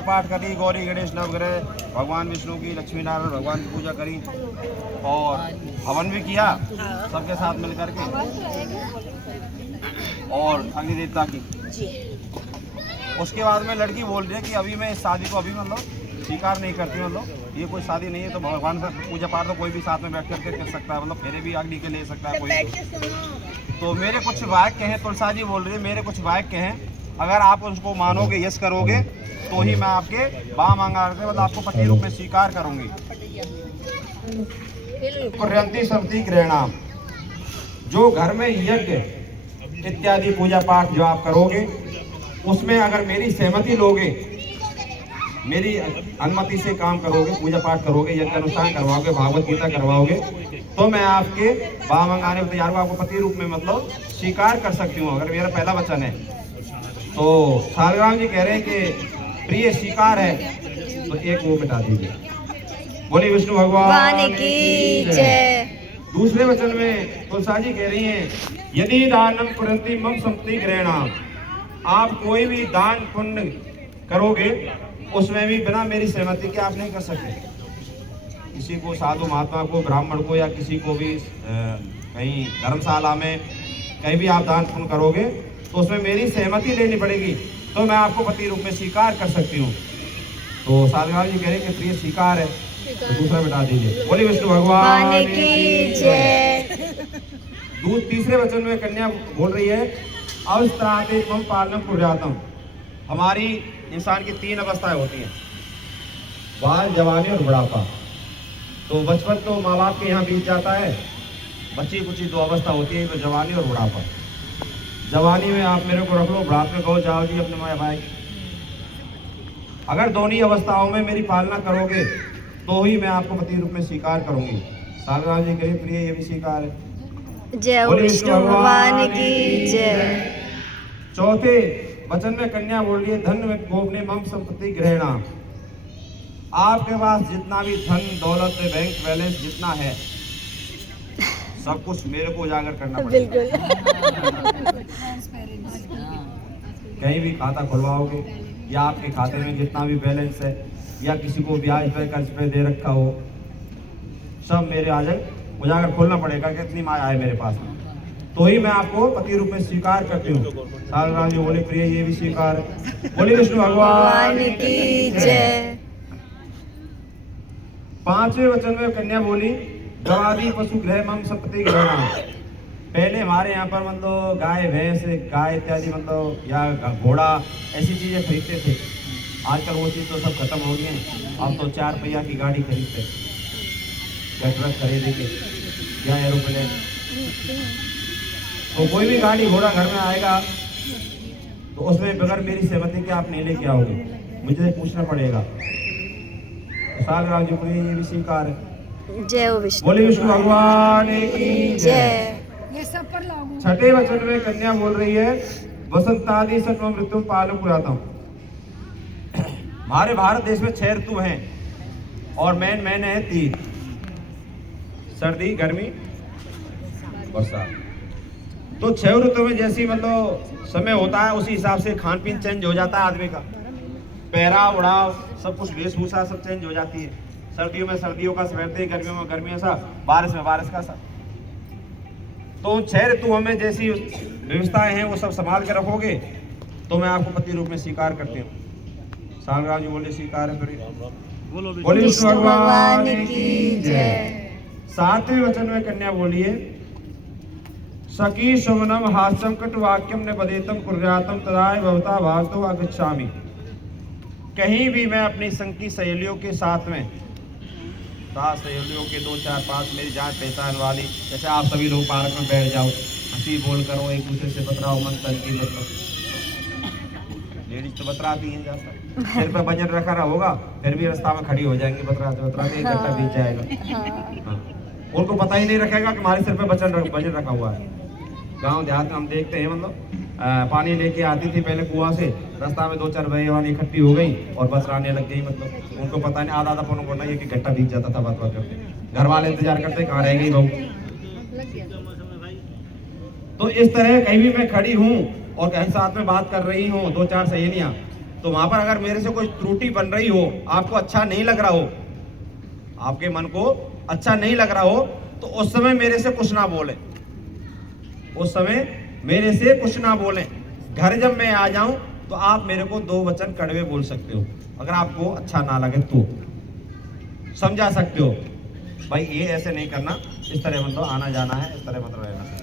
पाठ करी, गौरी गणेश नवग्रह भगवान विष्णु की, लक्ष्मी नारायण भगवान की पूजा करी और हवन भी किया सबके साथ मिल करके और अग्नि देवता की। उसके बाद में लड़की बोल रही है कि अभी मैं इस शादी को अभी मतलब स्वीकार नहीं करती, मतलब ये कोई शादी नहीं है। तो भगवान से पूजा पाठ तो कोई भी साथ में बैठ करके कर सकता है, मतलब फेरे भी अग्नि के ले सकता है कोई। तो मेरे कुछ वाक्य हैं, तुलसा जी बोल रही है मेरे कुछ वाक्य हैं, अगर आप उसको मानोगे, यस करोगे तो ही मैं आपके बाम मांगा मतलब आपको पति रूप में स्वीकार करूंगी। कुर्यंती समिति ग्रहणाम, जो घर में यज्ञ इत्यादि पूजा पाठ जो आप करोगे उसमें अगर मेरी सहमति लोगे, मेरी अनुमति से काम करोगे, पूजा पाठ करोगे, यज्ञ अनुष्ठान करवाओगे, भागवत गीता करवाओगे, तो मैं आपके बाम मंगाने को तैयार हूँ, आपको पति रूप में मतलब स्वीकार कर सकती हूँ, अगर मेरा पहला वचन है। तो सालग्राम जी कह रहे हैं कि प्रिय स्वीकार है, तो एक वो मिटा दीजिए। बोली विष्णु भगवान की जय। दूसरे वचन में तुलसा जी कह रही हैं यदि दानम कुरंती मम संपत्ति ग्रहणाम, आप कोई भी दान पुण्य करोगे उसमें भी बिना मेरी सहमति के आप नहीं कर सकते। किसी को, साधु महात्मा को, ब्राह्मण को या किसी को भी कहीं धर्मशाला में कहीं भी आप दान पुण्य करोगे तो उसमें मेरी सहमति लेनी पड़ेगी, तो मैं आपको पति रूप में स्वीकार कर सकती हूँ। तो सालग्राम जी कह रहे हैं कि प्रिय स्वीकार है, तो दूसरा मिटा दीजिए। बोली विष्णु भगवान की जय। तीसरे वचन में कन्या बोल रही है अवस्थाते मम पालनम कुर्यातम, हमारी इंसान की 3 अवस्थाएं होती हैं, बाल, जवानी और बुढ़ापा। तो बचपन तो माँ बाप के यहाँ बीत जाता है, बच्ची कुची 2 अवस्था होती है, तो जवानी और बुढ़ापा। जवानी में आप मेरे को रख लो, बुढ़ापे में कहो जाओ जी अपने माँ भाई। अगर दोनों अवस्थाओं में मेरी पालना करोगे तो ही मैं आपको पति रूप में स्वीकार करूंगी। सालग्राम जी कहिए प्रिय ये भी स्वीकार है। जय विष्णु भगवान की जय। चौथे वचन में कन्या बोल रही है धन में गोपने मम संपत्ति ग्रहणा, आपके पास जितना भी धन दौलत बैंक बैलेंस जितना है सब कुछ मेरे को उजागर करना पड़ेगा। कहीं भी खाता खुलवाओगे या आपके खाते में जितना भी बैलेंस है या किसी को ब्याज पे कर्ज पे दे रखा हो, सब मेरे आ जाए उजागर खोलना पड़ेगा कि इतनी माया है मेरे पास, तो ही मैं आपको पति रूप में स्वीकार करती हूँ। सालग्राम जी बोले प्रिय ये भी स्वीकार। बोले विष्णु भगवान की जय। 5वें वचन में कन्या बोली गवादी पशु गृह मम संपत्ति ग्रहणा, पहले हमारे यहाँ पर मतलब गाय भैंस गाय इत्यादि मतलब या घोड़ा ऐसी चीजें खरीदते थे, आजकल वो चीज़ तो सब खत्म हो गई है। अब तो 4 पहिया की गाड़ी खरीदते, या ट्रक खरीदेंगे या एरोप्लेन। तो कोई भी गाड़ी घोड़ा घर में आएगा तो उसमें बगैर मेरी सहमति के आप नहीं लेके आओगे, मुझे पूछना पड़ेगा। सालग्राम जी को ये भी स्वीकार है। जय विष्णु। बोले विष्णु भगवान की जय। ये सब पर लागू। 6ठे वचन में कन्या बोल रही है वसंतादि सर्व मृत्यु पालम पुरातम, हमारे भारत देश में 6 ऋतु हैं और मेन महीने हैं 3, सर्दी, गर्मी, बरसात। तो 6 ऋतु में जैसी मतलब समय होता है उसी हिसाब से खान पीन चेंज हो जाता है आदमी का, पहराव उड़ाव सब कुछ वेशभूषा सब चेंज हो जाती है। सर्दियों में सर्दियों का पहनते, गर्मियों में गर्मियों सा, बारिश में बारिश का सा। तो 6 ऋतुओं में जैसी व्यवस्थाएं हैं वो सब संभाल के रखोगे तो मैं आपको पति रूप में स्वीकार करती हूँ। सालग्राम जी बोले स्वीकार है। बोले विष्णु भगवान की जय। 7वें वचन में कन्या बोलिए सखी शमनम हास्यम कट वाक्यम ने बदेतम कुर्यातम तदाय भवता भागतो अगच्छामि, कहीं भी मैं अपनी संग की सहेलियों के साथ में, 7 सहेलियों के 2 4 5 मेरी जान पहचान वाली, जैसे आप सभी लोग पार्क में बैठ जाओ, हंसी बोल करो, एक दूसरे से बतराओ, मन तन की मतलब लेडीज तो बतराती हैं ज्यादा, सिर पे वजन रखा रहा होगा फिर भी रास्ता में खड़ी हो जाएंगी बतराते बतराते, एक घंटा बीत जाएगा। हाँ। उनको पता ही नहीं रखेगा कि हमारे सिर पे वजन रखा हुआ है। गांव देहात में हम देखते हैं मतलब पानी लेके आती थी पहले कुआं से, रास्ता में 2 4 भैया इकट्ठी हो गई और बस आने लग गई, मतलब उनको पता नहीं, आधा पौना घंटा एक घंटा बीत जाता था बात करते, घर वाले इंतजार करते कहाँ रह गई बहू। तो इस तरह कहीं भी मैं खड़ी हूँ और कहीं साथ में बात कर रही हूँ 2 4 सहेलियाँ, तो वहां पर अगर मेरे से कोई त्रुटि बन रही हो, आपको अच्छा नहीं लग रहा हो, आपके मन को अच्छा नहीं लग रहा हो, तो उस समय मेरे से कुछ ना बोले, उस समय मेरे से कुछ ना बोलें। घर जब मैं आ जाऊं तो आप मेरे को 2 वचन कड़वे बोल सकते हो, अगर आपको अच्छा ना लगे तो समझा सकते हो, भाई ये ऐसे नहीं करना, इस तरह मतलब आना जाना है, इस तरह मतलब रहना है।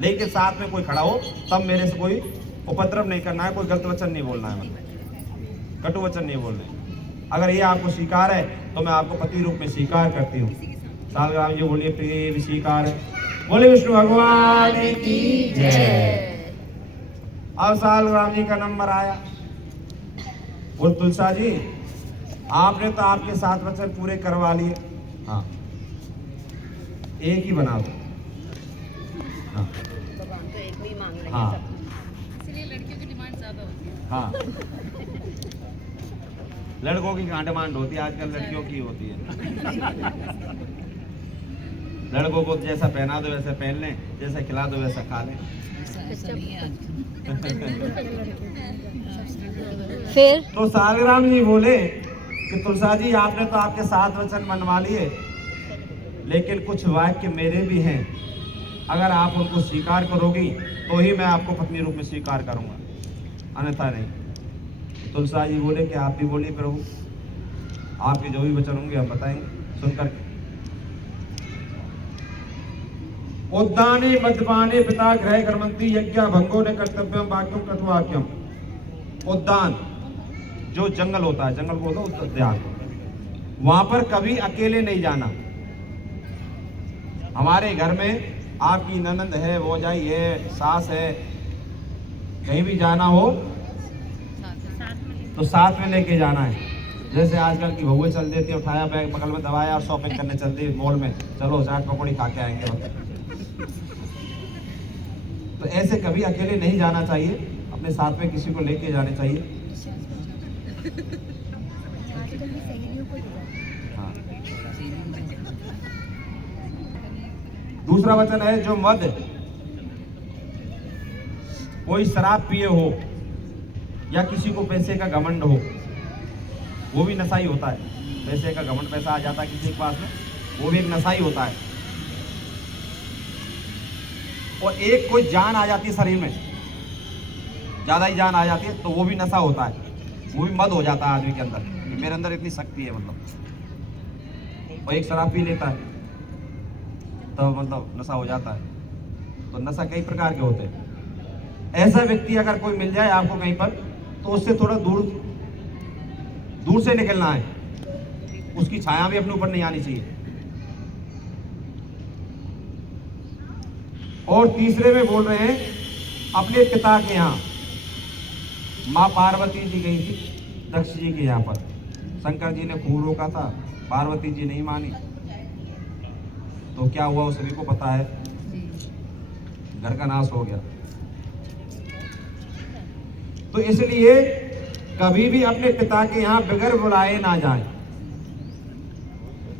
लेकिन साथ में कोई खड़ा हो तब मेरे से कोई उपद्रव नहीं करना है, कोई गलत वचन नहीं बोलना है, मतलब कटु वचन नहीं बोलने। अगर ये आपको स्वीकार है तो मैं आपको पति रूप में स्वीकार करती हूँ। सालग्राम जी बोलिए प्रिय स्वीकार है, बोले विष्णु भगवान की जय। अब सालग्राम जी का नंबर आया, बोल तुलसा जी आपने तो आपके 7 वचन पूरे करवा लिए, हाँ एक ही बना दो, हाँ भगवान तो एक भी मांग रहे हैं हाँ सब। इसलिए लड़कियों की डिमांड ज्यादा होती है। हाँ लड़कों की कहाँ डिमांड होती है, आजकल लड़कियों की होती है। लड़कों को जैसा पहना दो वैसा पहन लें, जैसा खिला दो वैसा खा लें। ऐसा नहीं है फिर तो सालग्राम जी बोले कि तुलसा जी आपने तो आपके 7 वचन मनवा लिए, लेकिन कुछ वाक्य मेरे भी हैं, अगर आप उनको स्वीकार करोगी तो ही मैं आपको पत्नी रूप में स्वीकार करूंगा, अन्यथा नहीं। तुलसा जी बोले कि आप भी बोलिए प्रभु, आपके जो भी वचन होंगे हम बताएंगे सुनकर। उद्याने मद्यपाने पिता गृह कर्मंती यज्ञ भंगो ने कर्तव्यम वाक्यम कटुवाक्यम। उद्यान जो जंगल होता है, जंगल को होता है उद्यान, वहां पर कभी अकेले नहीं जाना। हमारे घर में आपकी ननंद है, भौजाई है, सास है, कहीं भी जाना हो तो साथ में लेके जाना है। जैसे आजकल की बहुएं चल देती है, उठाया बैग बगल में दबाया और शॉपिंग करने चल दी मॉल में, चलो चाट पकौड़ी खा के आएंगे। तो ऐसे कभी अकेले नहीं जाना चाहिए, अपने साथ में किसी को लेके जाने चाहिए। हाँ। दूसरा वचन है जो मद कोई शराब पिए हो या किसी को पैसे का घमंड हो, वो भी नशा ही होता है। पैसे का घमंड, पैसा आ जाता है किसी के पास में, वो भी एक नशा ही होता है। और एक कोई जान आ जाती है शरीर में, ज्यादा ही जान आ जाती है, तो वो भी नशा होता है, वो भी मद हो जाता है आदमी के अंदर कि मेरे अंदर इतनी शक्ति है मतलब। और एक शराब पी लेता है तो मतलब नशा हो जाता है। तो नशा कई प्रकार के होते हैं। ऐसा व्यक्ति अगर कोई मिल जाए आपको कहीं पर, तो उससे थोड़ा दूर से निकलना है, उसकी छाया भी अपने ऊपर नहीं आनी चाहिए। और तीसरे में बोल रहे हैं अपने पिता के यहाँ, माँ पार्वती जी गई थी दक्ष जी के यहाँ पर, शंकर जी ने खूब रोका था, पार्वती जी नहीं मानी, तो क्या हुआ वो सभी को पता है, घर का नाश हो गया। तो इसलिए कभी भी अपने पिता के यहाँ बगैर बुलाए ना जाए,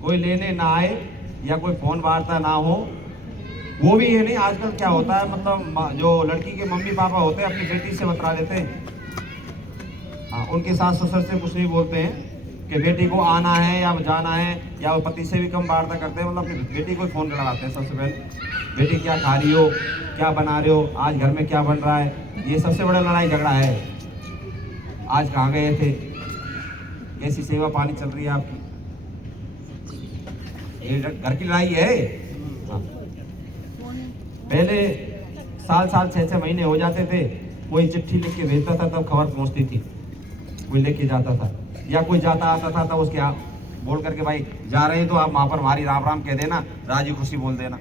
कोई लेने ना आए या कोई फोन वार्ता ना हो। वो भी ये नहीं, आजकल क्या होता है मतलब जो लड़की के मम्मी पापा होते हैं अपनी बेटी से बतला देते हैं, हाँ, उनके सास ससुर से कुछ नहीं बोलते हैं कि बेटी को आना है या जाना है, या वो पति से भी कम वार्ता करते हैं, मतलब अपनी बेटी को फोन लगाते हैं सबसे पहले, बेटी क्या खा रही हो, क्या बना रहे हो, आज घर में क्या बन रहा है। ये सबसे बड़ा लड़ाई झगड़ा है, आज कहाँ गए थे, कैसी सेवा पानी चल रही है आपकी, ये घर की लड़ाई है। हाँ। पहले साल 6-6 महीने हो जाते थे, कोई चिट्ठी लिख के भेजता था तब खबर पहुंचती थी, कोई लेके जाता था, या कोई जाता आता था तब उसके आप बोल करके भाई जा रहे हैं तो आप वहां पर हमारी राम राम कह देना, राजी खुशी बोल देना।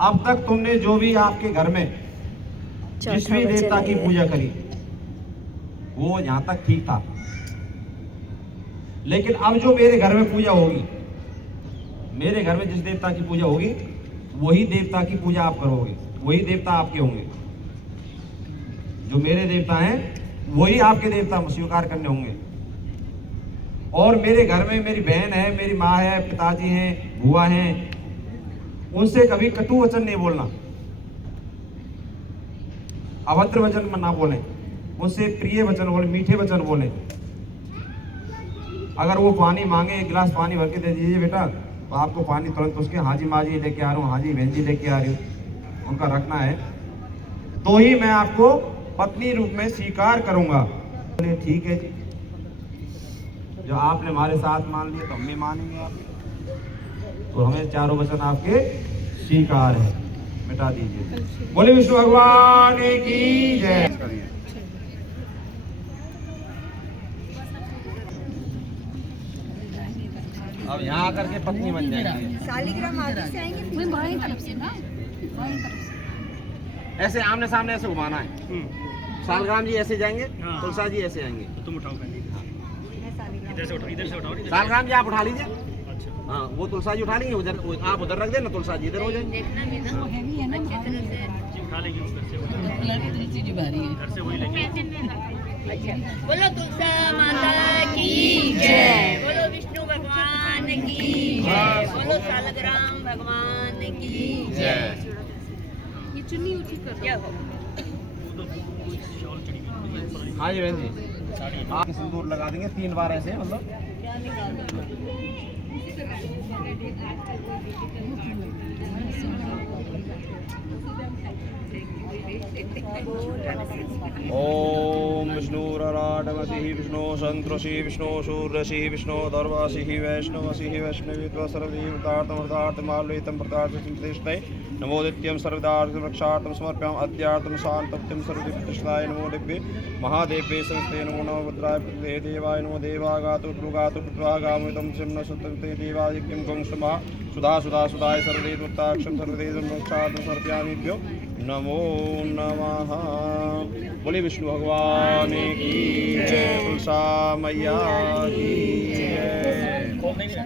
अब तक तुमने जो भी आपके घर में जिस भी देवता की पूजा करी वो यहाँ तक ठीक था, लेकिन अब जो मेरे घर में पूजा होगी, मेरे घर में जिस देवता की पूजा होगी वही देवता की पूजा आप करोगे, वही देवता आपके होंगे। जो मेरे देवता हैं वही आपके देवता स्वीकार करने होंगे। और मेरे घर में मेरी बहन है, मेरी माँ है, पिताजी हैं, बुआ हैं, उनसे कभी कटु वचन नहीं बोलना, अभद्र वचन ना बोलें, उससे प्रिय वचन बोले, मीठे वचन बोले। अगर वो पानी मांगे, एक गिलास पानी भर के दे दीजिए बेटा, तो आपको पानी तुरंत उसके हाजी माजी लेके आ रहा हूँ, हाजी बहन जी लेके आ रही हूँ, उनका रखना है, तो ही मैं आपको पत्नी रूप में स्वीकार करूंगा। बोले ठीक है जी, जो आपने हमारे साथ मान लिए तो हम भी मानेंगे आप, तो हमें चारों वचन आपके स्वीकार है, मिटा दीजिए। बोले विष्णु भगवान की जय। अब यहाँ आकर के पत्नी बन जाएंगे। शालिग्राम आगे से आएंगे, वही बाएं तरफ से ना, बाएं तरफ से। ऐसे आमने सामने ऐसे घुमाना है। सालग्राम जी ऐसे जाएंगे, तुलसा जी ऐसे आएंगे। तुम उठाओ पहले, मैं शालिग्राम इधर से उठाओ, इधर से उठाओ, इधर से। सालग्राम जी आप उठा लीजिए। अच्छा, हाँ, वो तुलसा जी उठा लेंगे, उधर आप उधर रख देना, तुलसा जी इधर हो जाएंगे। देखना भी ना, हैवी है ना, अच्छे तरह से। जी उठा लेंगे उधर से, तुलसी जी भारी है। इधर से वही लेंगे। अच्छा, बोलो तुलसा माता की जय, बोलो विष्णु भगवान की जय, बोलो शालग्राम भगवान की जय। ये चुन्नी ऊंची कर क्या हो? शॉल चढ़ी हुई है। हाँ जी बहन जी, साड़ी आप सिंदूर लगा देंगे 3 बार ऐसे, मतलब क्या निकाल दो? ओम विष्णुराटमसि विष्णु संतृषि विष्णु शूरसि विष्णु दर्वासि वैष्णवसि वैष्णवीत्वसर्वदेवतार्थमृतार्थमालयितं प्रदार्थसिंप्रतिष्ठै नमोदित्यं सर्वदार्थं रक्षार्थं समर्प्याम् अद्यार्थं शान्तप्तिं सर्वदिप्रतिष्ठाय नमो दिव्ये महादेव्ये संस्ते नमो नमः भद्राय प्रकृते देवाय नमो देवागातु गामितं सिंह सुतन्ते देवादित्यं गंसमः सुधा सुधा सुधाय सर्वदेवताक्षं सर्वदेवं रक्षार्थं सर्वयामिभ्यो नमो नमः। बोले विष्णु भगवान की जय, तुलसा मैया की जय। कौन नहीं है?